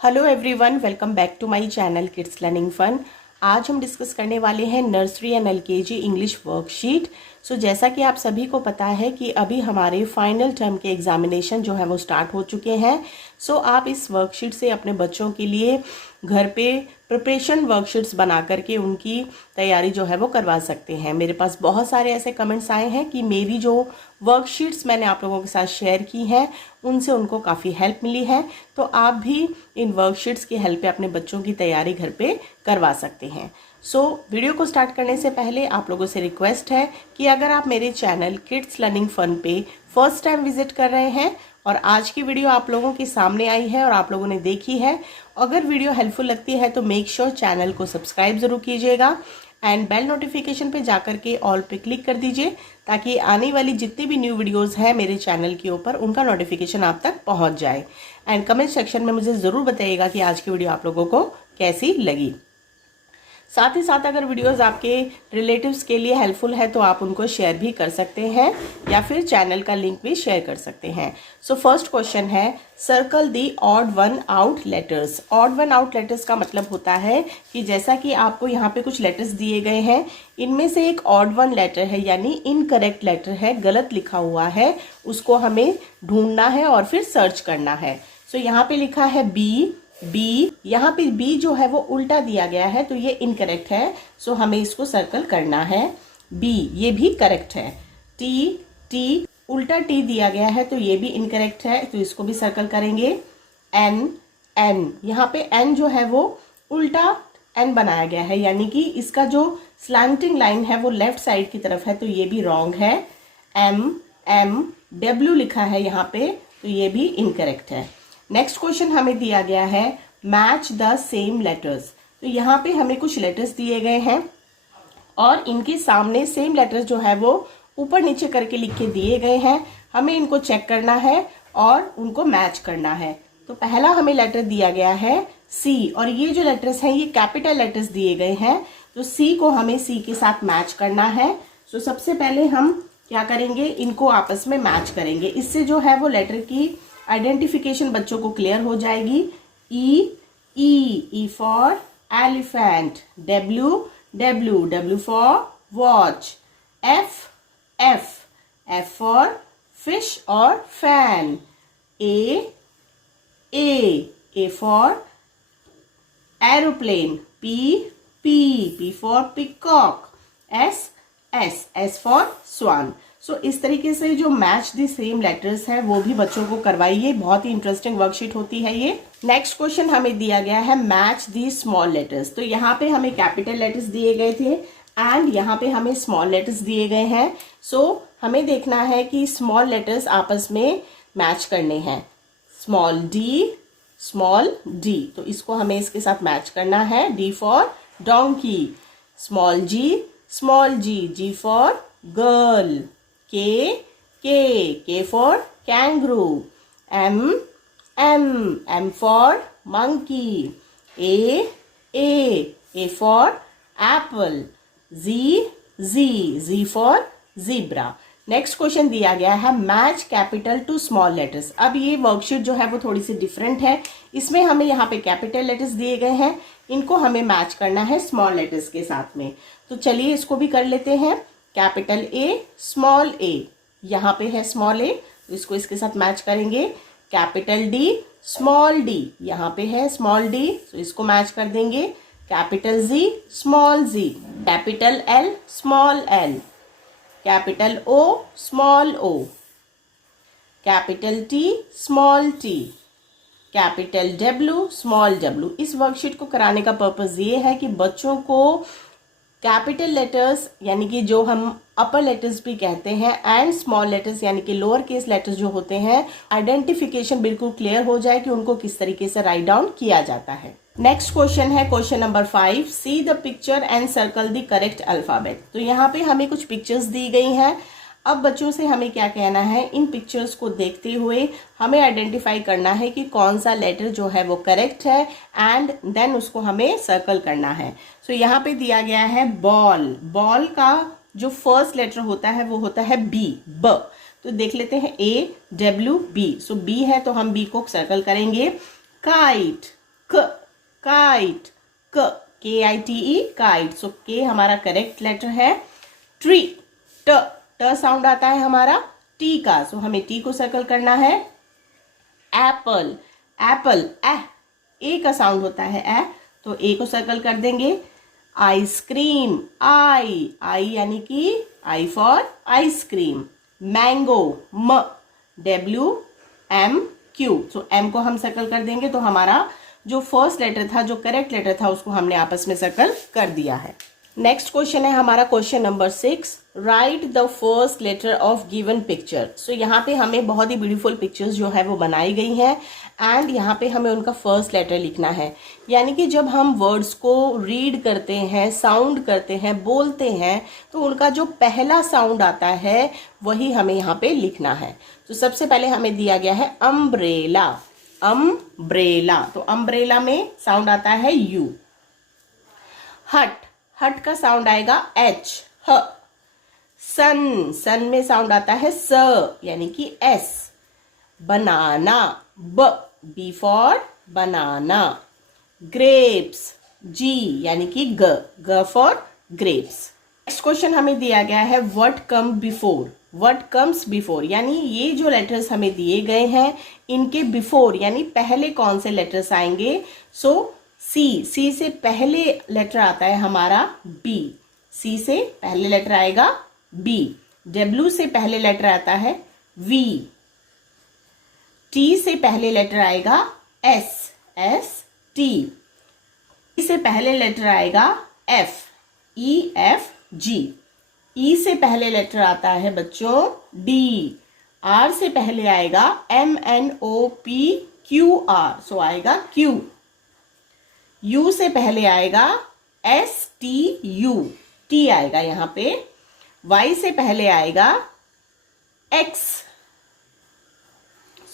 Hello everyone, welcome back to my channel kids learning fun. आज हम discuss करने वाले हैं nursery and LKG English worksheet. So जैसा कि आप सभी को पता है कि अभी हमारे फाइनल टर्म के एग्जामिनेशन जो है वो स्टार्ट हो चुके हैं। सो आप इस वर्कशीट से अपने बच्चों के लिए घर पे प्रिपरेशन वर्कशीट्स बना करके उनकी तैयारी जो है वो करवा सकते हैं। मेरे पास बहुत सारे ऐसे कमेंट्स आए हैं कि मेरी जो वर्कशीट्स मैंने आप लोगों के साथ शेयर की हैं उनसे उनको काफ़ी हेल्प मिली है। तो आप भी इन वर्कशीट्स की हेल्प पे अपने बच्चों की तैयारी घर पे करवा सकते हैं। सो वीडियो को स्टार्ट करने से पहले आप लोगों से रिक्वेस्ट है कि अगर आप मेरे चैनल किड्स लर्निंग फन पे फर्स्ट टाइम विजिट कर रहे हैं और आज की वीडियो आप लोगों के सामने आई है और आप लोगों ने देखी है, अगर वीडियो हेल्पफुल लगती है तो मेक श्योर चैनल को सब्सक्राइब जरूर कीजिएगा एंड बेल नोटिफिकेशन पे जाकर के ऑल पे क्लिक कर दीजिए ताकि आने वाली जितनी भी न्यू वीडियोस हैं मेरे चैनल के ऊपर उनका नोटिफिकेशन आप तक पहुंच जाए। एंड कमेंट सेक्शन में मुझे ज़रूर बताइएगा कि आज की वीडियो आप लोगों को कैसी लगी। साथ ही साथ अगर वीडियोस आपके रिलेटिव्स के लिए हेल्पफुल है तो आप उनको शेयर भी कर सकते हैं या फिर चैनल का लिंक भी शेयर कर सकते हैं। सो फर्स्ट क्वेश्चन है, circle the odd one out letters. Odd one out letters का मतलब होता है कि जैसा कि आपको यहाँ पे कुछ लेटर्स दिए गए हैं, इनमें से एक ऑड वन लेटर है यानी इनकरेक्ट लेटर है, गलत लिखा हुआ है, उसको हमें ढूंढना है और फिर सर्च करना है। सो यहाँ पे लिखा है बी, यहाँ पे बी जो है वो उल्टा दिया गया है तो ये इनकरेक्ट है। सो हमें इसको सर्कल करना है। बी ये भी करेक्ट है। टी उल्टा टी दिया गया है तो ये भी इनकरेक्ट है तो इसको भी सर्कल करेंगे। एन यहाँ पे एन जो है वो उल्टा एन बनाया गया है यानी कि इसका जो स्लैंटिंग लाइन है वो लेफ्ट साइड की तरफ है तो ये भी रॉन्ग है। एम डब्ल्यू लिखा है यहाँ पे तो ये भी इनकरेक्ट है। नेक्स्ट क्वेश्चन हमें दिया गया है, मैच द सेम लेटर्स। तो यहाँ पे हमें कुछ लेटर्स दिए गए हैं और इनके सामने सेम लेटर्स जो है वो ऊपर नीचे करके लिख के दिए गए हैं। हमें इनको चेक करना है और उनको मैच करना है। तो पहला हमें लेटर दिया गया है सी और ये जो लेटर्स हैं ये कैपिटल लेटर्स दिए गए हैं तो सी को हमें सी के साथ मैच करना है। तो सबसे पहले हम क्या करेंगे, इनको आपस में मैच करेंगे। इससे जो है वो लेटर की आइडेंटिफिकेशन बच्चों को क्लियर हो जाएगी। E for elephant, W for watch, F for fish और fan, A for aeroplane, P for peacock, S for swan. So इस तरीके से जो मैच दी सेम लेटर्स हैं वो भी बच्चों को करवाइए। बहुत ही इंटरेस्टिंग वर्कशीट होती है ये। नेक्स्ट क्वेश्चन हमें दिया गया है, मैच दी स्मॉल लेटर्स। तो यहाँ पे हमें कैपिटल लेटर्स दिए गए थे एंड यहाँ पे हमें स्मॉल लेटर्स दिए गए हैं। सो हमें देखना है कि स्मॉल लेटर्स आपस में मैच करने हैं। स्मॉल डी तो इसको हमें इसके साथ मैच करना है। D for donkey, small G, G for girl, K for kangaroo, M for monkey, A for apple, Z for zebra। Next question दिया गया है, match capital to small letters. अब ये वर्कशीट जो है वो थोड़ी सी डिफरेंट है। इसमें हमें यहाँ पे कैपिटल लेटर्स दिए गए हैं, इनको हमें मैच करना है स्मॉल लेटर्स के साथ में। तो चलिए इसको भी कर लेते हैं। कैपिटल ए, स्मॉल ए, यहाँ पे है स्मॉल ए तो इसको इसके साथ मैच करेंगे। कैपिटल डी, स्मॉल डी, यहाँ पे है स्मॉल डी तो इसको मैच कर देंगे। Capital G, small G, capital L, small L, capital O, small O, capital T, small T, capital W, small W. इस वर्कशीट को कराने का पर्पस ये है कि बच्चों को कैपिटल लेटर्स यानी कि जो हम अपर लेटर्स भी कहते हैं एंड स्मॉल लेटर्स यानी कि लोअर केस लेटर्स जो होते हैं, आइडेंटिफिकेशन बिल्कुल क्लियर हो जाए कि उनको किस तरीके से राइट डाउन किया जाता है। नेक्स्ट क्वेश्चन है question number 5, see the picture and circle the correct alphabet. तो यहाँ पे हमें कुछ पिक्चर्स दी गई हैं। अब बच्चों से हमें क्या कहना है, इन पिक्चर्स को देखते हुए हमें आइडेंटिफाई करना है कि कौन सा लेटर जो है वो करेक्ट है एंड देन उसको हमें सर्कल करना है। सो यहाँ पे दिया गया है बॉल का जो फर्स्ट लेटर होता है वो होता है ब। तो देख लेते हैं A W B। So B है तो हम B को सर्कल करेंगे। काइट क, काइट, KITE, काइट। सो के हमारा करेक्ट लेटर है। ट्री, ट साउंड आता है हमारा टी का, सो हमें टी को सर्कल करना है। एप्पल, एप्पल, ए का साउंड होता है ए, तो ए को सर्कल कर देंगे। आइसक्रीम, आई यानी कि I for ice cream. Mango, MWQ, so M को हम सर्कल कर देंगे। तो हमारा जो फर्स्ट लेटर था, जो करेक्ट लेटर था, उसको हमने आपस में सर्कल कर दिया है। नेक्स्ट क्वेश्चन है हमारा question number 6, write the first letter of given picture. So यहाँ पे हमें बहुत ही ब्यूटीफुल पिक्चर्स जो है वो बनाई गई हैं एंड यहाँ पे हमें उनका फर्स्ट लेटर लिखना है। यानी कि जब हम वर्ड्स को रीड करते हैं, साउंड करते हैं, बोलते हैं, तो उनका जो पहला साउंड आता है वही हमें यहाँ पे लिखना है। तो सबसे पहले हमें दिया गया है अम्ब्रेला, अम्ब्रेला, तो अम्ब्रेला में साउंड आता है यू। हट, हट का साउंड आएगा एच, ह। सन, सन में साउंड आता है स यानी कि S. Banana, B for banana. Grapes, G यानी कि ग फॉर ग्रेप्स। नेक्स्ट क्वेश्चन हमें दिया गया है what come before, what comes before, यानी ये जो लेटर्स हमें दिए गए हैं इनके बिफोर यानी पहले कौन से लेटर्स आएंगे। सो सी से पहले लेटर आता है हमारा बी, सी से पहले लेटर आएगा बी। डब्ल्यू से पहले लेटर आता है वी। टी से पहले लेटर आएगा एस, टी से पहले लेटर आएगा एफ, जी। ई से पहले लेटर आता है बच्चों डी। आर से पहले आएगा MNOPQR, सो आएगा क्यू। यू से पहले आएगा STU, टी आएगा यहाँ पे। वाई से पहले आएगा एक्स।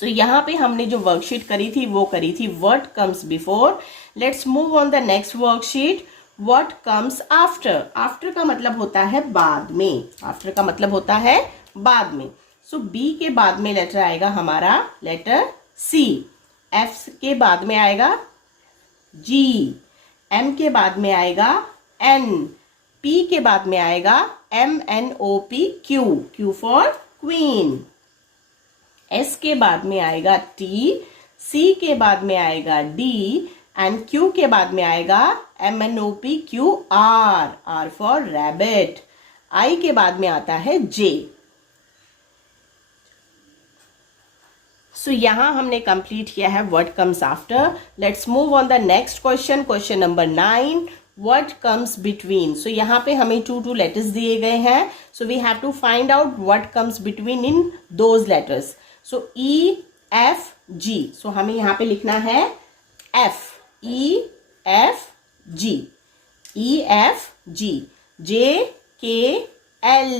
सो यहाँ पे हमने जो वर्कशीट करी थी वो करी थी what comes before. Let's move on the next worksheet, what comes after. After का मतलब होता है बाद में, आफ्टर का मतलब होता है बाद में। सो बी के बाद में लेटर आएगा हमारा लेटर सी। एफ के बाद में आएगा जी। एम के बाद में आएगा एन। पी के बाद में आएगा MNOPQ, Q for queen. S के बाद में आएगा टी। सी के बाद में आएगा डी एंड क्यू के बाद में आएगा MNOPQR, आर फॉर रैबिट। आई के बाद में आता है जे। सो यहां हमने कंप्लीट किया है what comes after. Let's move on the next question, question number 9, what comes between. So यहाँ पे हमें 2 लेटर्स दिए गए हैं, so we have to find out what comes between in those letters. So EFG, so हमें यहाँ पे लिखना है F, EFG, EFG। JKL,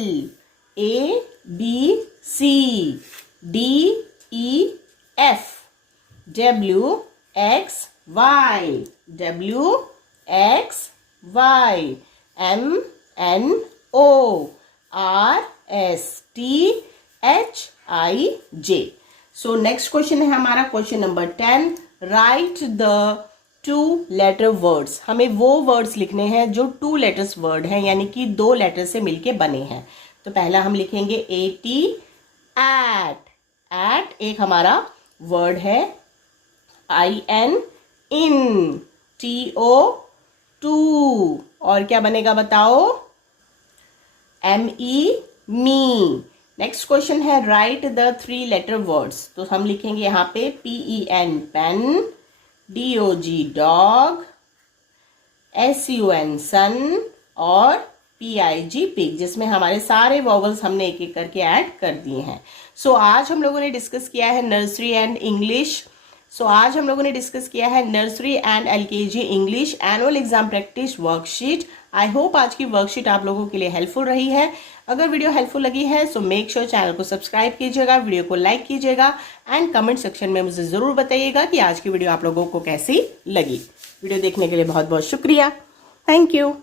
ABC, DEF, WXY, WXY, MNO, RSTHIJ। So next question है हमारा question number 10, write the 2 letter words. हमें वो words लिखने हैं जो 2 लेटर्स वर्ड हैं, यानी कि 2 लेटर से मिलके बने हैं। तो पहला हम लिखेंगे AT, एट। एट एक हमारा वर्ड है। IN, in. TO, to. और क्या बनेगा बताओ? ME, me. नेक्स्ट क्वेश्चन है राइट द 3 लेटर वर्ड्स। तो हम लिखेंगे यहाँ पे PEN, pen. DOG, dog. SUN, sun. और PIG, पिग, जिसमें हमारे सारे वॉवल्स हमने एक एक करके ऐड कर दिए हैं। सो आज हम लोगों ने डिस्कस किया है नर्सरी एंड इंग्लिश। आज हम लोगों ने डिस्कस किया है nursery and LKG English annual exam practice worksheet. I hope आज की वर्कशीट आप लोगों के लिए हेल्पफुल रही है। अगर वीडियो हेल्पफुल लगी है सो मेक श्योर चैनल को सब्सक्राइब कीजिएगा, वीडियो को लाइक कीजिएगा एंड कमेंट सेक्शन में मुझे ज़रूर बताइएगा कि आज की वीडियो आप लोगों को कैसी लगी। वीडियो देखने के लिए बहुत बहुत शुक्रिया। Thank you.